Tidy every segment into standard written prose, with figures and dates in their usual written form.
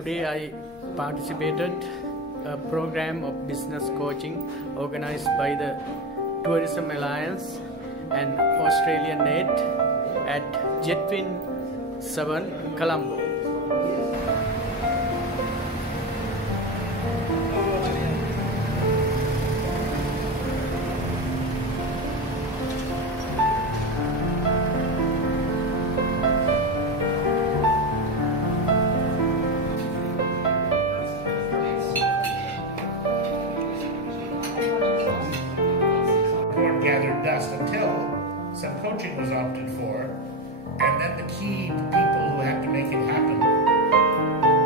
Today I participated a program of business coaching organized by the Tourism Alliance and Australian Aid at Jetwin 7 Colombo. Gathered dust until some coaching was opted for, and then the key people who had to make it happen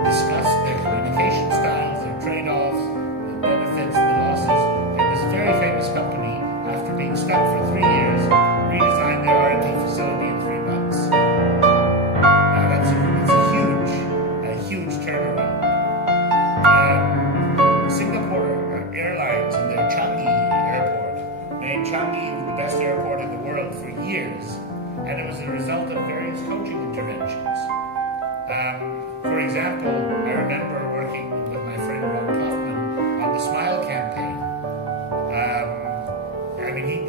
discussed their communication styles, their trade-offs, the benefits, the losses, and this very famous company, after being stuck for 3 years, redesigned their R&D facility in 3 months. Now it's a huge turnaround. Singapore Airlines and their Changi Airport made Changi the best airport in the world for years, and it was a result of various coaching interventions. For example, I remember working with my friend Ron Kaufman on the Smile campaign.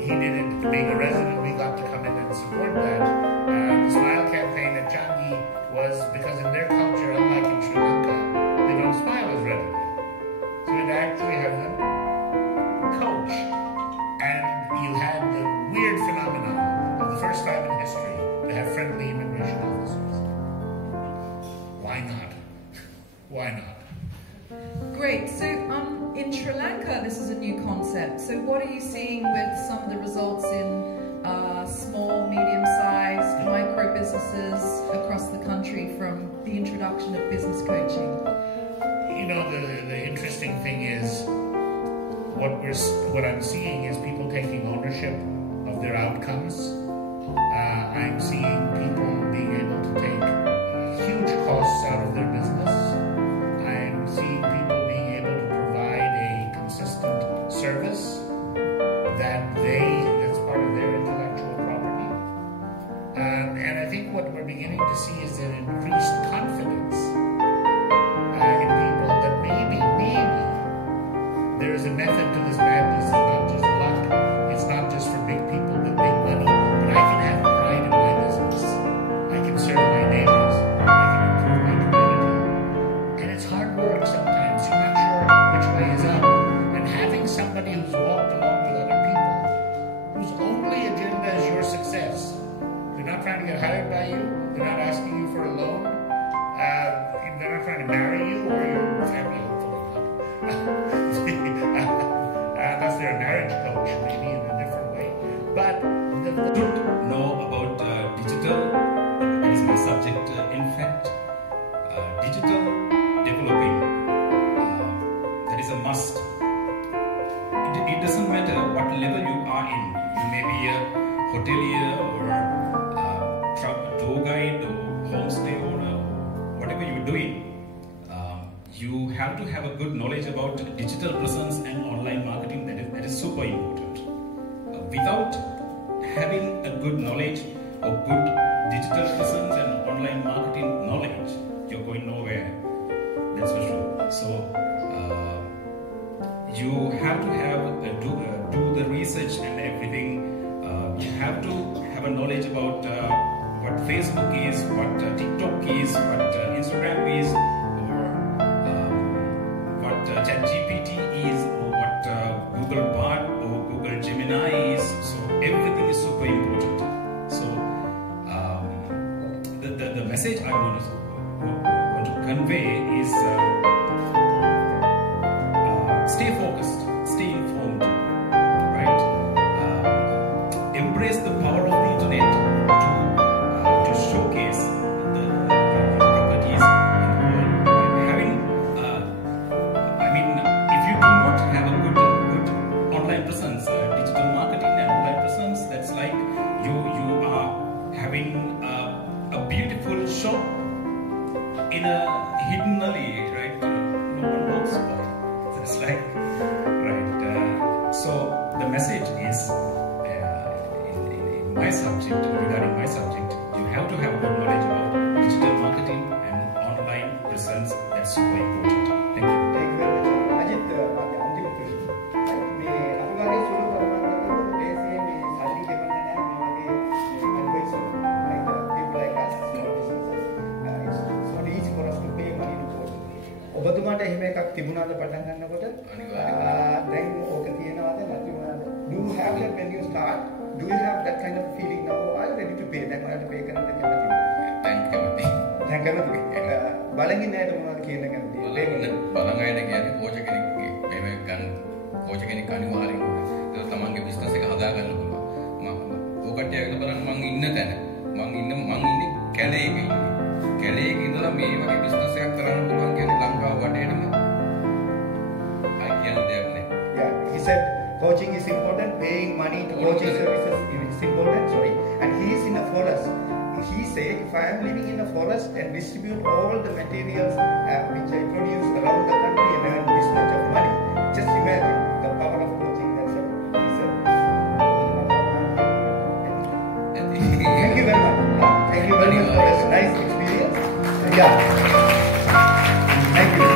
He did it being a resident, we got to come in and support that. The Smile campaign at Changi was because in their culture, unlike in Sri Lanka, they don't smile as readily. So we'd actually have them coach. And you had the weird phenomenon of the first time in history to have friendly immigration officers. Why not? Why not? Great. So in Sri Lanka, this is a new concept. So what are you seeing with some of the results in small, medium-sized, micro businesses across the country from the introduction of business coaching? You know, the interesting thing is, what I'm seeing is people taking ownership of their outcomes. I'm seeing people being able to take huge costs out of their business. I'm seeing people being able to provide a consistent service that's part of their intellectual property. And I think what we're beginning to see is an increased confidence in people that maybe there is a method to this madness. It's not just luck. It's not just for big people with big money. But I can have pride in my business. I can serve my neighbors. I can improve my community. And it's hard work sometimes. You're not sure which way is up. And having somebody who's walked along with other people, whose only agenda is your success. They're not trying to get hired by you. They're not asking you for a loan. They're not trying to marry you or your family, hopefully not. Unless they're a marriage coach, maybe in a different way. But should know about digital. That is my subject. In fact, digital developing, that is a must. It doesn't matter what level you are in. You may be a hotelier or a tour guide or homestay owner, or whatever you're doing. You have to have a good knowledge about digital presence and online marketing. That is super important. Without having a good knowledge of good digital presence and online marketing knowledge, you're going nowhere. That's for sure. So you have to do the research and everything. You have to have a knowledge about what Facebook is, what TikTok is, what Instagram is, ChatGPT is, or what Google Bard or Google Gemini is. So everything is super important. So the message I want to convey is stay focused, stay informed, right? Embrace the power of the internet to showcase the properties in the world. If you do not have a good online presence, digital marketing and online presence, that's like you are having a beautiful shop in a hidden alley, right? No one knows about it. It's like, right? So the message is, in my subject, regarding my subject, you have to have good knowledge about digital marketing and online presence. that's super important. Thank you. Thank you very much. Ajit, මගේ අන්තිම ප්‍රශ්න. මේ අපි වගේ සුළු කර්මන්තවලට දේශයේ මේ සල්ලි ගෙවන්න නැහැ මේ වගේ advisor like people like us small businesses. It's not easy for us to pay money to coach. ඔබතුමාට එහෙම එකක් තිබුණාද පටන් ගන්නකොට? දැන් ඕක තියෙනවද නැතිවද? Do you have that when you start? Do you have that kind of feeling now? Are you ready to pay? දැන් ඔයාලට pay කරන්න කැමතිද? Thank you. දැන් කැමතිද? බලගින්න ඇයට මොනවද කියන්න කැමතිද? බලන් අයට කියන්නේ කෝච් කෙනෙක්ගේ මේ ගන්න කෝච් කෙනෙක් අනිවාර්යෙන් ඒක තමන්ගේ බිස්නස් එක හදා ගන්න පුළුවන්. මම ඕකට ඇවිල්ලා බලන්න මං ඉන්න තැන මං ඉන්නේ කැලේක ඉන්නේ. කැලේක ඉඳලා මේ වගේ බිස්නස් එකක් කරන්න පුළුවන් කියන්නේ ලංකාව වටේටම I can't there. Yeah, he said coaching is important, paying money to coaching services is important, and he is in a forest. He said, if I am living in a forest and distribute all the materials which I produce around the country and earn this much of money, just imagine the power of coaching. That's what he said. Thank you very much. Thank you very much for this nice experience. Yeah. Thank you.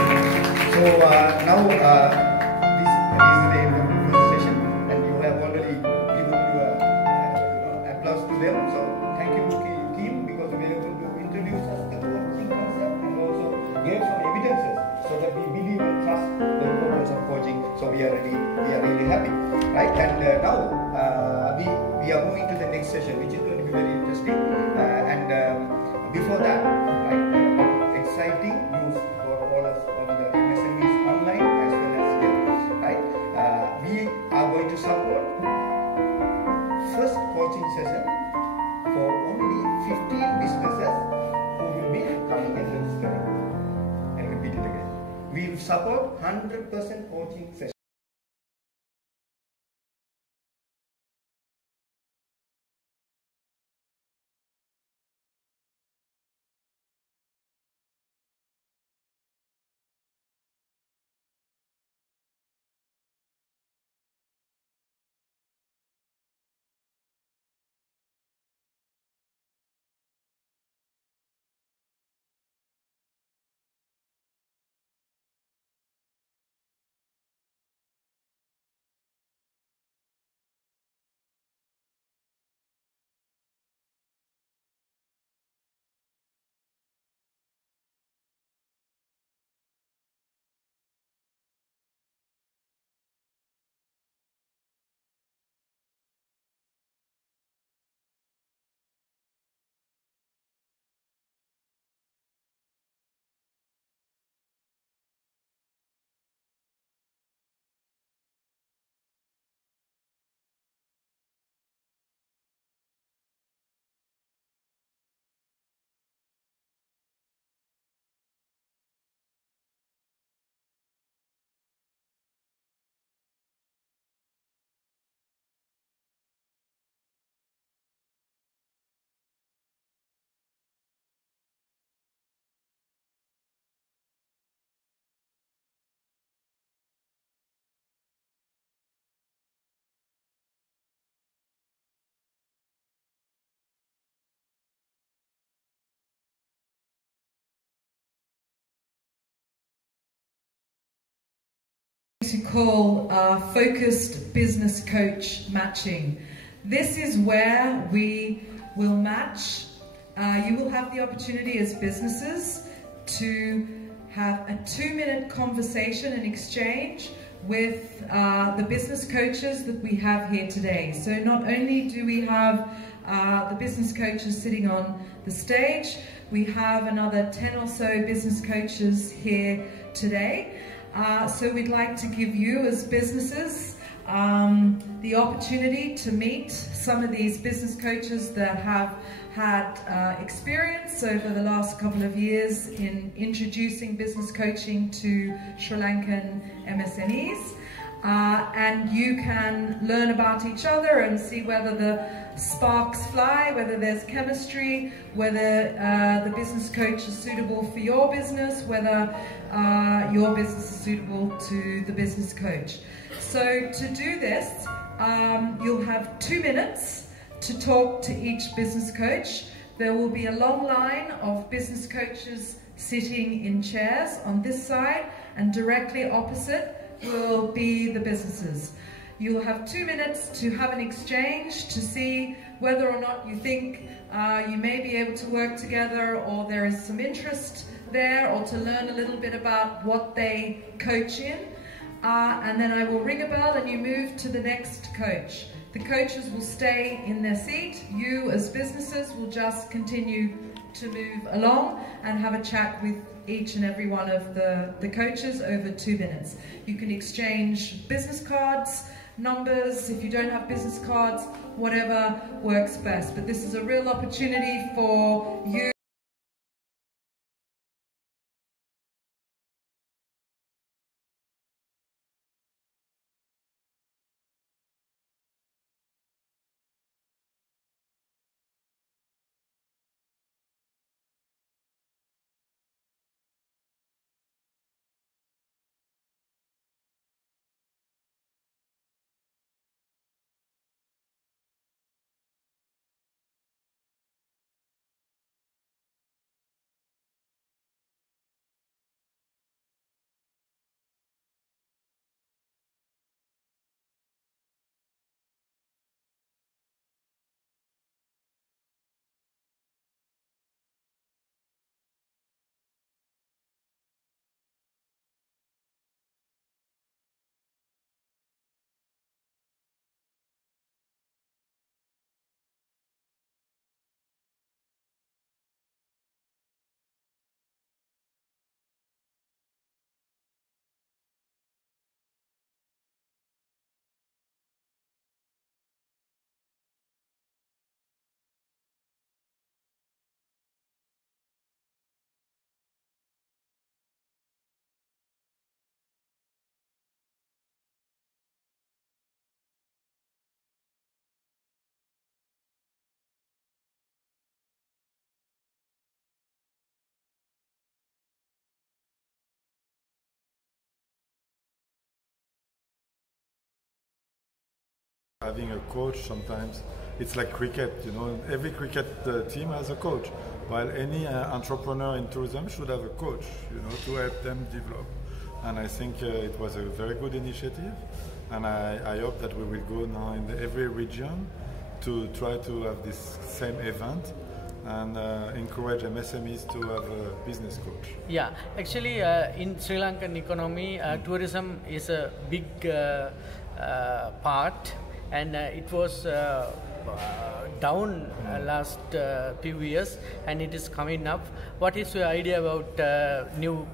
So now this is the end of the first session, and you have already given your applause to them. So thank you, team, because we are able to introduce us the coaching concept and also gave some evidences so that we believe and trust the importance of coaching. So we are really happy, right? And now we are moving to the next session, which is going to be very interesting. And before that, right, exciting news for all us on the MSMEs online as well as here, right? We are going to support first coaching session for only 15 businesses who will be coming and registering. And repeat it again. We will support 100% coaching session. To call focused business coach matching. This is where we will match. You will have the opportunity as businesses to have a 2-minute conversation and exchange with the business coaches that we have here today. So not only do we have the business coaches sitting on the stage, we have another 10 or so business coaches here today. So we'd like to give you as businesses the opportunity to meet some of these business coaches that have had experience over the last couple of years in introducing business coaching to Sri Lankan MSMEs. And you can learn about each other and see whether the sparks fly, whether there's chemistry, whether the business coach is suitable for your business, whether your business is suitable to the business coach. So to do this, you'll have 2 minutes to talk to each business coach. There will be a long line of business coaches sitting in chairs on this side, and directly opposite will be the businesses. You'll have 2 minutes to have an exchange to see whether or not you think you may be able to work together, or there is some interest there, or to learn a little bit about what they coach in. And then I will ring a bell and you move to the next coach. The coaches will stay in their seat. You as businesses will just continue to move along and have a chat with each and every one of the coaches over 2 minutes. You can exchange business cards, numbers, if you don't have business cards, whatever works best. But this is a real opportunity for you. Having a coach, sometimes it's like cricket, you know, every cricket team has a coach, while any entrepreneur in tourism should have a coach, you know, to help them develop. And I think it was a very good initiative, and I hope that we will go now in every region to try to have this same event and encourage MSMEs to have a business coach. Yeah, actually in Sri Lankan economy, tourism is a big part, and it was down last few years, and it is coming up. What is your idea about new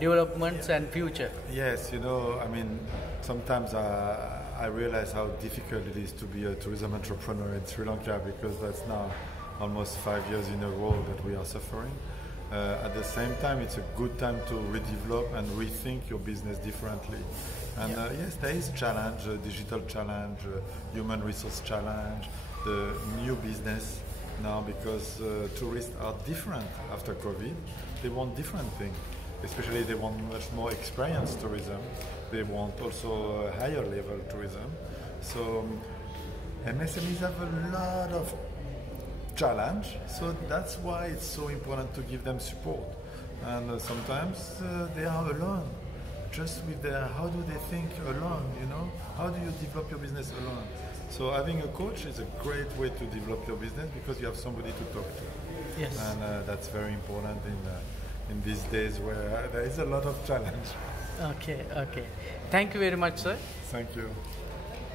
developments and future? Yes, you know, I mean, sometimes I realize how difficult it is to be a tourism entrepreneur in Sri Lanka, because that's now almost 5 years in a row that we are suffering. At the same time, it's a good time to redevelop and rethink your business differently. And yes, there is challenge, digital challenge, human resource challenge, the new business now, because tourists are different after COVID. They want different things. Especially they want much more experienced tourism. They want also higher level tourism. So MSMEs have a lot of challenge, so that's why it's so important to give them support. And sometimes they are alone, just with their, how do they think alone, you know? How do you develop your business alone? So having a coach is a great way to develop your business, because you have somebody to talk to. Yes. And that's very important in these days where there is a lot of challenge. Okay, okay. Thank you very much, sir. Thank you.